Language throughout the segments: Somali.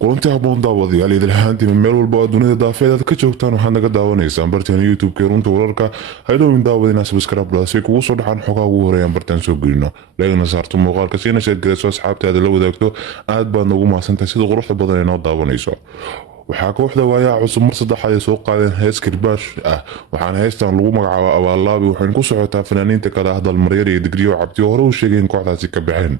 kulanti haboon daawadayaal idil ahaantii meel walba oo dunida daafeedaad ka joogtaan waxaad naga daawanaysaan bartaan youtube-ka runta wararka haydhowin daawadina subscribe si kugu soo dhaxaan xogaa ugu horeeyaan bartaan soo gelino leegna saarto muuqaalka siina sheed garayso asxaabtaada la wadaagto aad baad noogu mahadsantahay sida quruxda badan ee noo daawanayso. waxaa kooxda waayaha cusub mar saddexaad ay soo qaadeen hees kirbaash ah waxaana heestan lagu magacaaba abaallaabi waxayna ku socotaa fanaaniinta kale ah dalmaryar iyo digriyo cabdi oo hore u sheegay in kooxdaasi ka baxeen.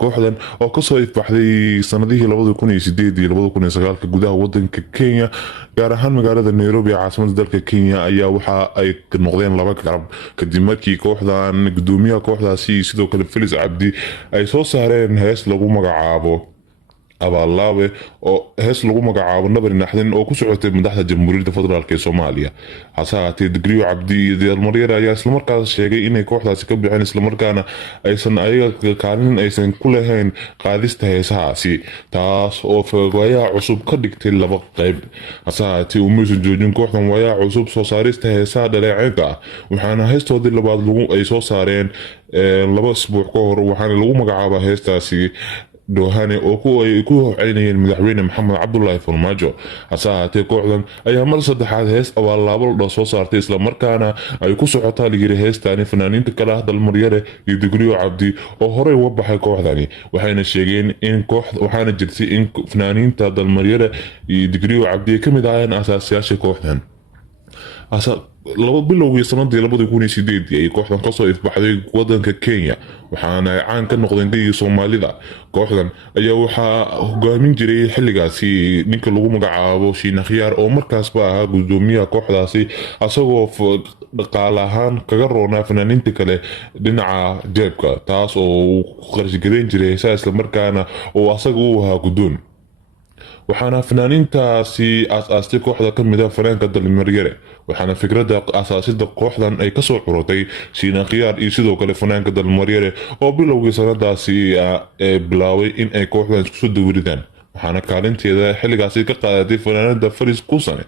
kooxdan oo kasoo ifbaxday sanadihii 2008 iyo 2009 gudaha wadanka Kenya gaar ahaan magaalada Nairobi caasimada dalka Kenya ayaa waxa ay noqdeen laba garab kadib markii kooxdan gudoomiyaha kooxdaasi sidoo kale Felix Cabdi ay soo saareen hees lagu magacaabo abaallaabe oo hees lagu magacaabo nabar naxdin oo ku socotay madaxda jamhuuriyadda federaalk ee Soomaaliya. hase ahaatee digriyo cabdi iyo dalmaryar ayaa isla markaas sheegay inay kooxdaasi ka bixeen isla markaana aysan ayaga kaalin aysan ku lahayn qaadista heesahaasi taas oo waayaha cusub ka dhigtay laba qayb. hase ahaatee umaysan joojin kooxdan waayaha cusub soo saarista heesaha dhaleeceynta ah waxaana heestoodii labaad ay soo saareen 2 isbuuc ka hor waxaana lagu magacaabaa heestaasi doohane oo ay ku hoceynayeen madaxweyne maxamed cabdullaahi farmaajo. hase ahaatee kooxdan ayaa mar saddexaad hees abaalaabo la soo saartay isla markaana ay ku socotaa ligiri heestani fanaaniinta kale ah dalmaryare iyo digriyo cabdi oo horey uga baxay kooxdani waxayna sheegeen in waxaana jirtay in fanaaniinta dalmaryare iyo digriyo cabdi ay ka mid ahaayeen asaasiyaasha kooxdan. bilowgii sanadii 2008 ay kooxdan kasoo ifbaxday wadanka Kenya waxaana ay caan ka noqdeen dadka Soomaalida. kooxdan ayaa waxaa hogaamin jiray xilligaasi ninka lagu magacaabo Shiina Khiyaar oo markaasba ahaa gudoomiyaha kooxdaasi asagoo dhaqaale ahaan kaga roonaa fanaaniinta kale dhinaca jeebka taas oo uu qarash gareyn jiray isla markaana oo asaga u ahaa gudoon. waxaana fanaaniintaasi aas-aastay kooxda ka mid ah fanaanka dalmaryare waxaana fikradda asaasida kooxdan ay kasoo curotay Shiina Khiyaar iyo sidoo kale fanaanka dalmaryare oo bilowgii sanadaasi bilaaway in ay kooxdan isku soo dawiridaan waxaana kaalinteeda xilligaasi ka qaadatay fanaanada Faris Kusane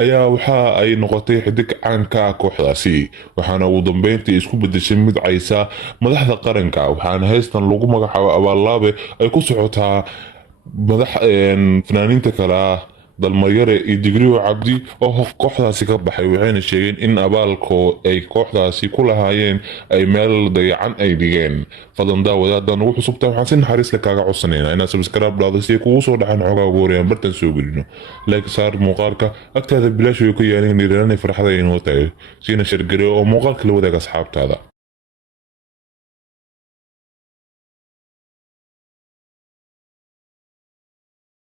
ayaa waxa ay noqotay xidig caan ka ah kooxdaasi waxaana ugu dambeyntii isku bedeshay mid caysa madaxda qaranka waxaana heestan lagu magacaabo abaallaabe ay ku socotaa fanaaniinta kale ah dalmaryare iyo digriyo cabdi oo kooxdaasi ka baxay waxayna sheegeen in abaalko ay kooxdaasi ku lahaayeen ay meel dayacan ay dhigeen. fadlan daawadaadaan ugu xusubtaa waxaan si naxariis leh kaaga codsanaynaa inaad subscribe dhahdo si ay kugu soo dhaxaan xogaa ugu horeeyaan bartan soo gelino like saar muuqaalka agtaada bilaash way ku yaaleen dhiiranaanay farxada inoo tahay siina shargareeyo oo muuqaalka la wadaaga asxaabtaada.